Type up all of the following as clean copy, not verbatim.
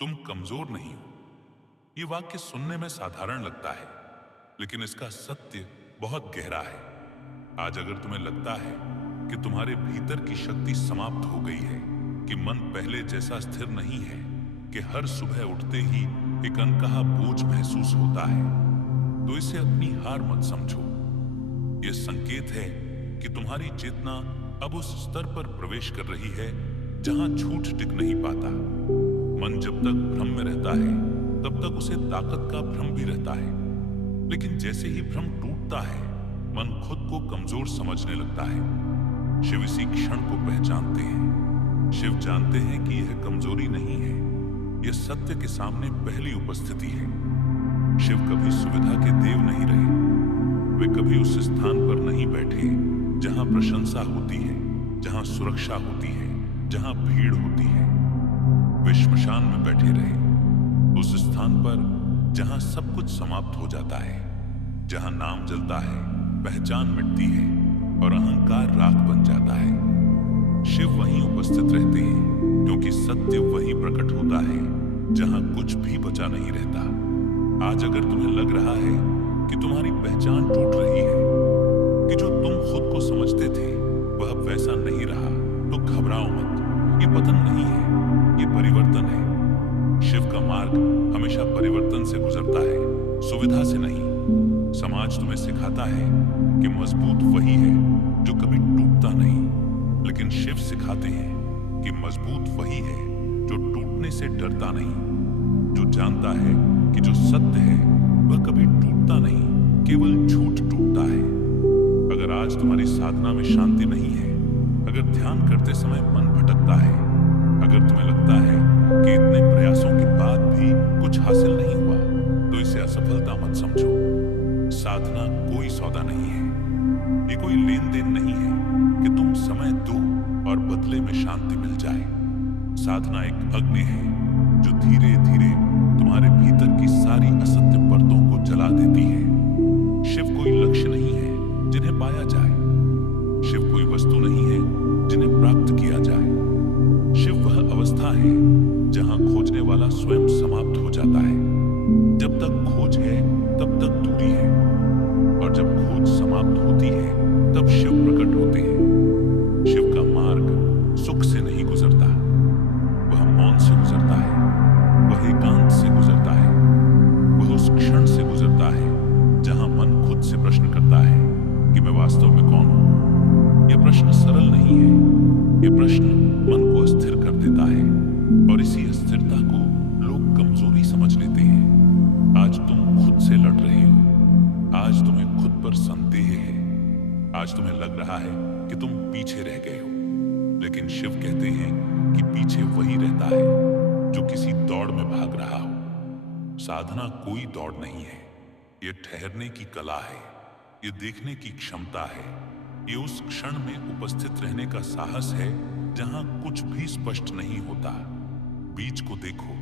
तुम कमजोर नहीं हो। ये वाक्य सुनने में साधारण लगता है, लेकिन इसका सत्य बहुत गहरा है। आज अगर तुम्हें लगता है कि तुम्हारे भीतर की शक्ति समाप्त हो गई है, कि मन पहले जैसा स्थिर नहीं है, कि हर सुबह उठते ही एक अनकहा बोझ महसूस होता है, तो इसे अपनी हार मत समझो। यह संकेत है कि तुम्हारी चेतना अब उस स्तर पर प्रवेश कर रही है जहां झूठ टिक नहीं पाता। मन जब तक भ्रम में रहता है, तब तक उसे ताकत का भ्रम भी रहता है, लेकिन जैसे ही भ्रम टूटता है, मन खुद को कमजोर समझने लगता है। शिव इसी क्षण को पहचानते हैं। शिव जानते हैं कि यह कमजोरी नहीं है, यह सत्य के सामने पहली उपस्थिति है। शिव कभी सुविधा के देव नहीं रहे। वे कभी उस स्थान पर नहीं बैठे जहां प्रशंसा होती है, जहां सुरक्षा होती है, जहां भीड़ होती है। वे श्मशान में बैठे रहे, उस स्थान पर जहां सब कुछ समाप्त हो जाता है, जहां नाम जलता है, पहचान मिटती है और अहंकार राख बन जाता है। शिव वहीं उपस्थित रहते हैं, क्योंकि सत्य वहीं प्रकट होता है जहां कुछ भी बचा नहीं रहता। आज अगर तुम्हें लग रहा है कि तुम्हारी पहचान टूट रही है, कि जो तुम खुद को समझते थे वह अब वैसा नहीं रहा, तो घबराओ मत। ये पतन नहीं है, ये परिवर्तन है। शिव का मार्ग हमेशा परिवर्तन से गुजरता है, सुविधा से नहीं। समाज तुम्हें सिखाता है कि मजबूत वही है जो कभी टूटता नहीं, लेकिन शिव सिखाते हैं कि मजबूत वही है जो टूटने से डरता नहीं, जो जानता है कि जो सत्य है वह कभी टूटता नहीं, केवल झूठ टूटता है। अगर आज तुम्हारी साधना में शांति नहीं है, अगर ध्यान करते समय मन भटकता है, अगर तुम्हें लगता है कि इतने प्रयासों के बाद भी कुछ हासिल नहीं हुआ, तो इसे असफलता मत समझो। साधना कोई सौदा नहीं है, ये कोई लेन देन नहीं है कि तुम समय दो और बदले में शांति मिल जाए। साधना एक अग्नि है जो धीरे धीरे तुम्हारे भीतर की सारी असत्य परतों को जला देती है। शिव कोई लक्ष्य नहीं है जिन्हें पाया जाए, शिव कोई वस्तु नहीं है जिन्हें प्राप्त किया जाए। शिव वह अवस्था है जहां खोजने वाला स्वयं समाप्त हो जाता है। जब तक खोज है तब तक दूरी है, और जब खोज समाप्त होती है तब शिव प्रकट होते हैं। शिव का मार्ग सुख से नहीं गुजरता, वह मौन से गुजरता है, वह एकांत से गुजरता है, वह उस क्षण से गुजरता है जहां मन खुद से प्रश्न करता है कि मैं वास्तव में कौन हूं। यह प्रश्न सरल नहीं है, यह प्रश्न मन को अस्थिर कर देता है, और इसी अस्थिरता को लोग कमजोरी समझ लेते हैं। आज तुम खुद से लड़ रहे हो, आज तुम्हें खुद पर संदेह है, आज तुम्हें लग रहा है कि तुम पीछे रह गए हो, लेकिन शिव कहते हैं कि पीछे वही रहता है जो किसी दौड़ में भाग रहा हो। साधना कोई दौड़ नहीं है, ये ठहरने की कला है, ये देखने की क्षमता है, ये उस क्षण में उपस्थित रहने का साहस है जहां कुछ भी स्पष्ट नहीं होता। बीज को देखो,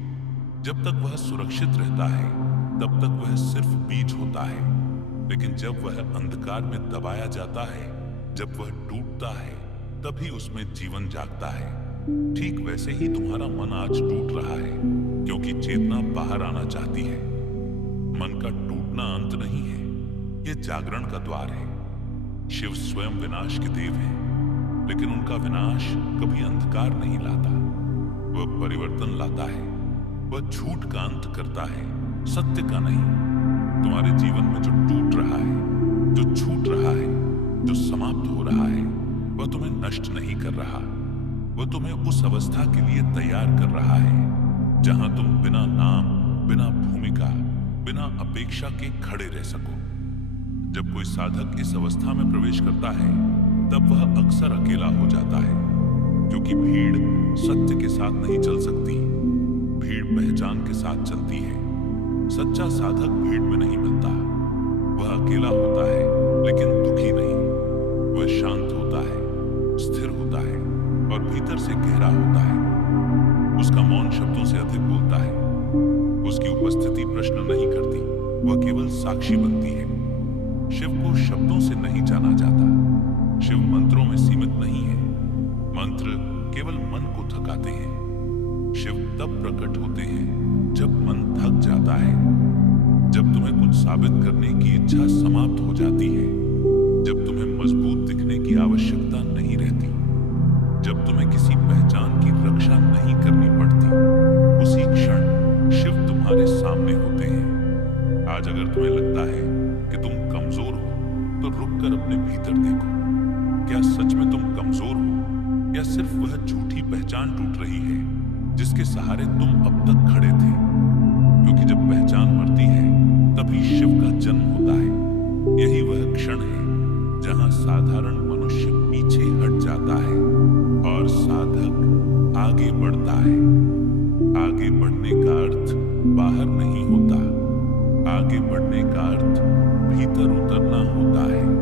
जब तक वह सुरक्षित रहता है तब तक वह सिर्फ बीज होता है, लेकिन जब वह अंधकार में दबाया जाता है, जब वह टूटता है, तभी उसमें जीवन जागता है। ठीक वैसे ही तुम्हारा मन आज टूट रहा है, क्योंकि चेतना बाहर आना चाहती है। मन का टूटना अंत नहीं है, यह जागरण का द्वार है। शिव स्वयं विनाश के देव हैं, लेकिन उनका विनाश कभी अंधकार नहीं लाता, वह परिवर्तन लाता है। वह झूठ का अंत करता है, सत्य का नहीं। तुम्हारे जीवन में जो टूट रहा है, जो छूट रहा है, जो समाप्त हो रहा है, वह तुम्हें नष्ट नहीं कर रहा, वह तुम्हें उस अवस्था के लिए तैयार कर रहा है जहां तुम बिना नाम, बिना भूमिका, बिना अपेक्षा के खड़े रह सको। जब कोई साधक इस अवस्था में प्रवेश करता है, तब वह अक्सर अकेला हो जाता है, क्योंकि भीड़ सत्य के साथ नहीं चल सकती, भीड़ पहचान के साथ चलती है। सच्चा साधक भीड़ में नहीं मिलता, वह अकेला होता है लेकिन दुखी नहीं, वह शांत होता है, स्थिर होता है और भीतर से गहरा होता है। उसका मौन शब्दों से अधिक बोलता है, उसकी उपस्थिति प्रश्न नहीं करती, वह केवल साक्षी बनती है। शिव को शब्दों से नहीं जाना जाता, शिव मंत्रों में सीमित नहीं है, मंत्र केवल मन को थकाते हैं। शिव तब प्रकट होते हैं जब मन थक जाता है, जब तुम्हें कुछ साबित करने की इच्छा समाप्त हो जाती है, जब तुम्हें मजबूत दिखने की आवश्यकता नहीं रहती, जब तुम्हें किसी पहचान की रक्षा नहीं करनी पड़ती, उसी क्षण शिव तुम्हारे सामने होते हैं। आज अगर तुम्हें लगता है कि तुम कमजोर हो, तो रुककर अपने भीतर देखो। क्या सच में तुम कमजोर हो, या सिर्फ वह झूठी पहचान टूट रही है जिसके सहारे तुम अब तक खड़े थे? क्योंकि जब पहचान मरती है, तभी शिव का जन्म होता है। यही वह क्षण है जहां साधारण मनुष्य पीछे हट जाता है और साधक आगे बढ़ता है। आगे बढ़ने का अर्थ बाहर नहीं होता, आगे बढ़ने का अर्थ भीतर उतरना होता है।